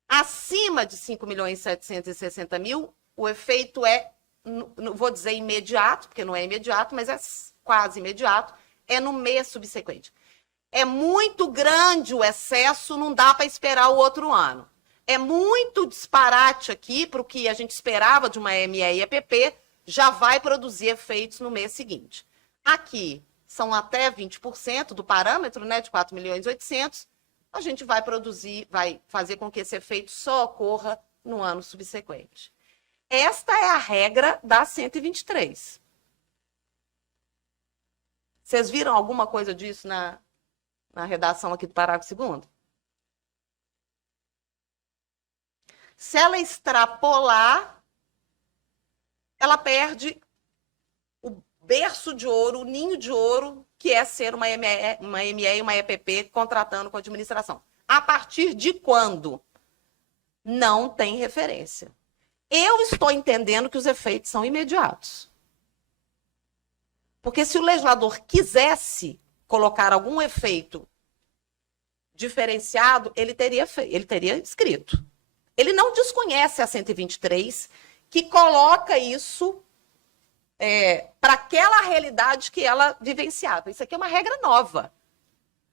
Acima de 5.760.000, o efeito é, não vou dizer imediato, porque não é imediato, mas é quase imediato, é no mês subsequente. É muito grande o excesso, não dá para esperar o outro ano. É muito disparate aqui para o que a gente esperava de uma ME e EPP, já vai produzir efeitos no mês seguinte. Aqui são até 20% do parâmetro, né, de 4.800.000, a gente vai produzir, vai fazer com que esse efeito só ocorra no ano subsequente. Esta é a regra da 123. Vocês viram alguma coisa disso na redação aqui do parágrafo 2º? Se ela extrapolar, ela perde o berço de ouro, o ninho de ouro, que é ser uma ME e uma EPP contratando com a administração. A partir de quando? Não tem referência. Eu estou entendendo que os efeitos são imediatos. Porque se o legislador quisesse colocar algum efeito diferenciado, ele teria escrito. Ele não desconhece a 123, que coloca isso para aquela realidade que ela vivenciava. Isso aqui é uma regra nova.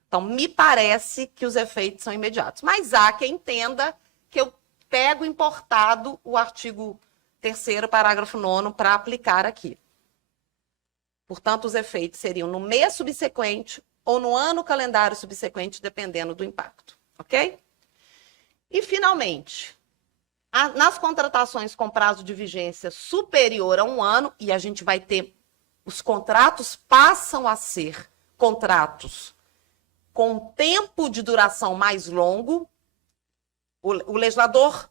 Então, me parece que os efeitos são imediatos. Mas há quem entenda que eu pego importado o artigo 3º, parágrafo 9º, para aplicar aqui. Portanto, os efeitos seriam no mês subsequente ou no ano calendário subsequente, dependendo do impacto. Ok? E, finalmente, nas contratações com prazo de vigência superior a 1 ano, e a gente vai ter, os contratos passam a ser contratos com tempo de duração mais longo, o legislador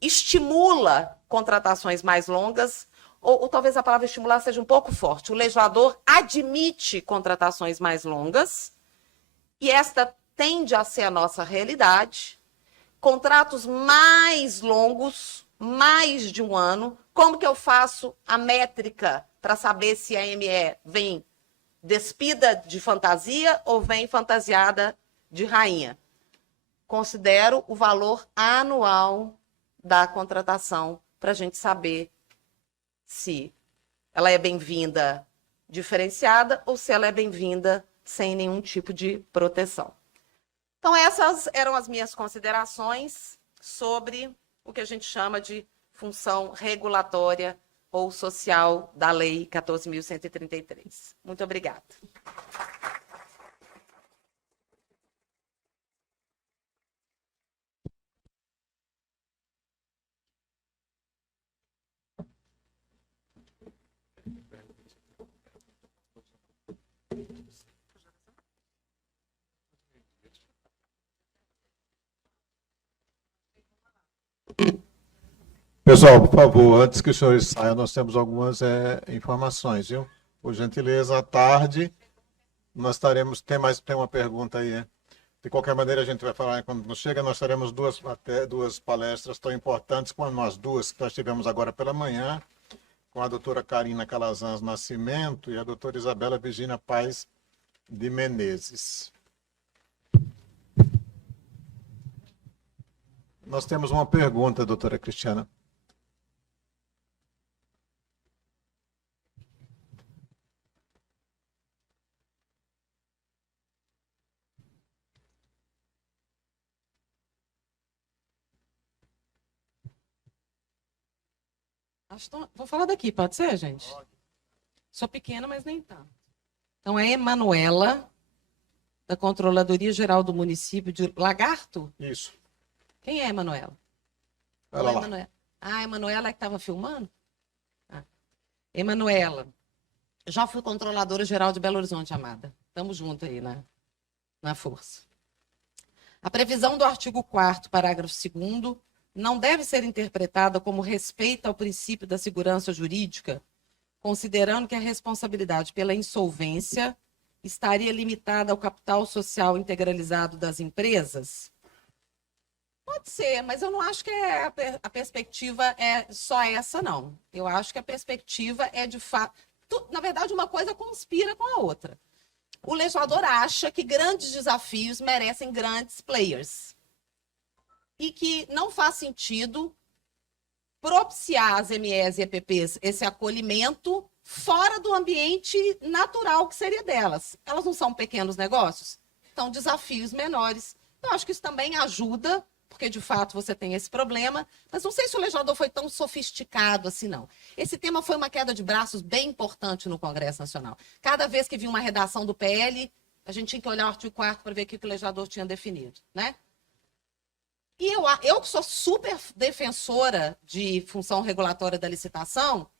estimula contratações mais longas, ou talvez a palavra estimular seja um pouco forte. O legislador admite contratações mais longas, e esta tende a ser a nossa realidade. Contratos mais longos, mais de 1 ano. Como que eu faço a métrica para saber se a ME vem despida de fantasia ou vem fantasiada de rainha? Considero o valor anual da contratação para a gente saber se ela é bem-vinda diferenciada ou se ela é bem-vinda sem nenhum tipo de proteção. Então, essas eram as minhas considerações sobre o que a gente chama de função regulatória ou social da Lei 14.133. Muito obrigada. Pessoal, por favor, antes que os senhores saiam, nós temos algumas informações, viu? Por gentileza, à tarde, nós estaremos... Tem uma pergunta aí, né? De qualquer maneira, a gente vai falar quando nos chega, nós teremos duas palestras tão importantes como as duas que nós tivemos agora pela manhã, com a doutora Karina Calazans Nascimento e a doutora Isabela Virginia Paz de Menezes. Nós temos uma pergunta, doutora Cristiana. Vou falar daqui, pode ser, gente? Sou pequena, mas nem tanto. Então, é Emanuela, da Controladoria Geral do Município de Lagarto? Isso. Quem é Emanuela? Ela lá. Emanuela. Ah, Emanuela que estava filmando? Ah. Emanuela, já fui Controladora Geral de Belo Horizonte, amada. Estamos juntos aí na força. A previsão do artigo 4º, parágrafo 2º, não deve ser interpretada como respeito ao princípio da segurança jurídica, considerando que a responsabilidade pela insolvência estaria limitada ao capital social integralizado das empresas? Pode ser, mas eu não acho que a perspectiva é só essa, não. Eu acho que a perspectiva é, de fato... Na verdade, uma coisa conspira com a outra. O legislador acha que grandes desafios merecem grandes players. E que não faz sentido propiciar às MEs e EPPs esse acolhimento fora do ambiente natural que seria delas. Elas não são pequenos negócios? Então, desafios menores. Eu acho que isso também ajuda, porque de fato você tem esse problema, mas não sei se o legislador foi tão sofisticado assim, não. Esse tema foi uma queda de braços bem importante no Congresso Nacional. Cada vez que vinha uma redação do PL, a gente tinha que olhar o artigo 4º para ver o que o legislador tinha definido, né? E eu que sou super defensora de função regulatória da licitação,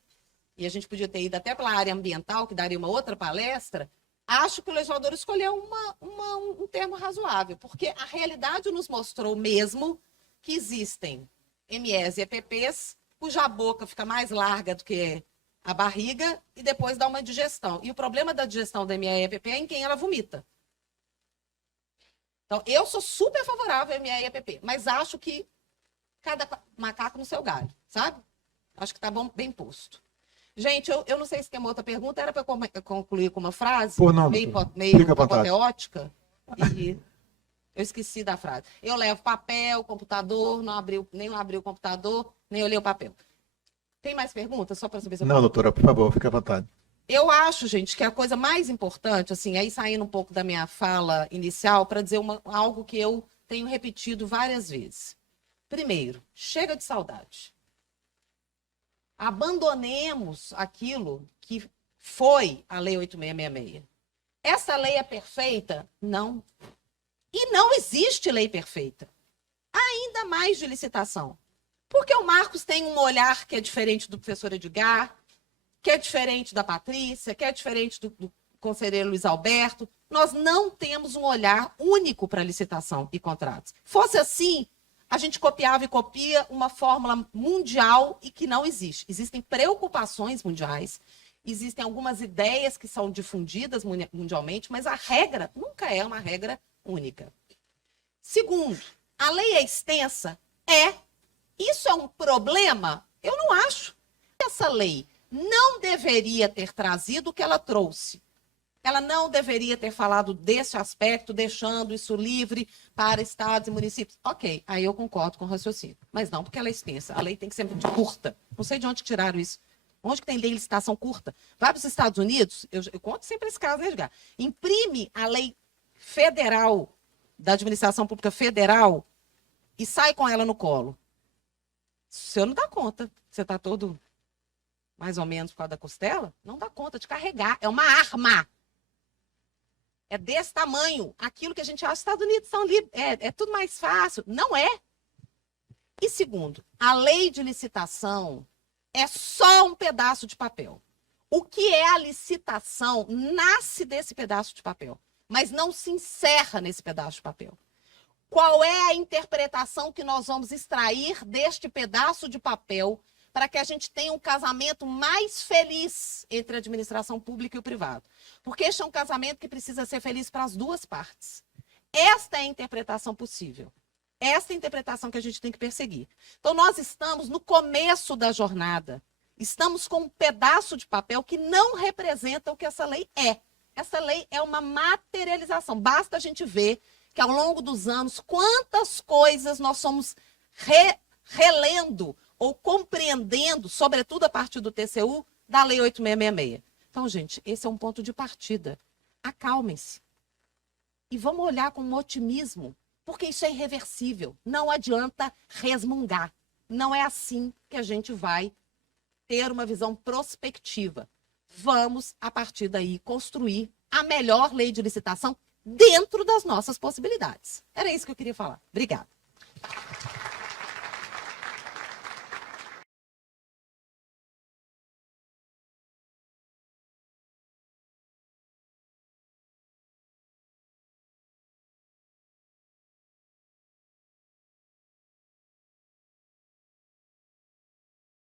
e a gente podia ter ido até pela área ambiental, que daria uma outra palestra, acho que o legislador escolheu um termo razoável, porque a realidade nos mostrou mesmo que existem MEs e EPPs cuja boca fica mais larga do que a barriga e depois dá uma digestão. E o problema da digestão da ME e EPP é em quem ela vomita. Então, eu sou super favorável a ME e EPP, mas acho que cada macaco no seu galho, sabe? Acho que está bem posto. Gente, eu não sei se tem uma outra pergunta, era para concluir com uma frase meio apoteótica, e eu esqueci da frase. Eu levo papel, computador, nem abri o computador, nem olhei o papel. Tem mais perguntas? Só para saber se eu... Não, doutora, por favor, fique à vontade. Eu acho, gente, que a coisa mais importante, assim, aí saindo um pouco da minha fala inicial, para dizer algo que eu tenho repetido várias vezes. Primeiro, chega de saudade. Abandonemos aquilo que foi a Lei 8.666. Essa lei é perfeita? Não. E não existe lei perfeita. Ainda mais de licitação. Porque o Marcos tem um olhar que é diferente do professor Edgar, que é diferente da Patrícia, que é diferente do conselheiro Luiz Alberto. Nós não temos um olhar único para licitação e contratos. Fosse assim, a gente copiava e copia uma fórmula mundial e que não existe. Existem preocupações mundiais, existem algumas ideias que são difundidas mundialmente, mas a regra nunca é uma regra única. Segundo, a lei é extensa? É. Isso é um problema? Eu não acho. Essa lei não deveria ter trazido o que ela trouxe. Ela não deveria ter falado desse aspecto, deixando isso livre para estados e municípios. Ok, aí eu concordo com o raciocínio. Mas não porque ela é extensa. A lei tem que ser muito curta. Não sei de onde tiraram isso. Onde que tem lei de licitação curta? Vai para os Estados Unidos, eu conto sempre esse caso, né, Edgar? Imprime a lei federal da administração pública federal e sai com ela no colo. O senhor não dá conta. Você está todo mais ou menos por causa da costela? Não dá conta de carregar. É uma arma. É desse tamanho. Aquilo que a gente acha que os Estados Unidos são é tudo mais fácil. Não é. E segundo, a lei de licitação é só um pedaço de papel. O que é a licitação nasce desse pedaço de papel, mas não se encerra nesse pedaço de papel. Qual é a interpretação que nós vamos extrair deste pedaço de papel para que a gente tenha um casamento mais feliz entre a administração pública e o privado? Porque este é um casamento que precisa ser feliz para as duas partes. Esta é a interpretação possível. Esta é a interpretação que a gente tem que perseguir. Então, nós estamos no começo da jornada. Estamos com um pedaço de papel que não representa o que essa lei é. Essa lei é uma materialização. Basta a gente ver que ao longo dos anos, quantas coisas nós somos relendo ou compreendendo, sobretudo a partir do TCU, da Lei 8666. Então, gente, esse é um ponto de partida. Acalmem-se. E vamos olhar com um otimismo, porque isso é irreversível. Não adianta resmungar. Não é assim que a gente vai ter uma visão prospectiva. Vamos, a partir daí, construir a melhor lei de licitação dentro das nossas possibilidades. Era isso que eu queria falar. Obrigada.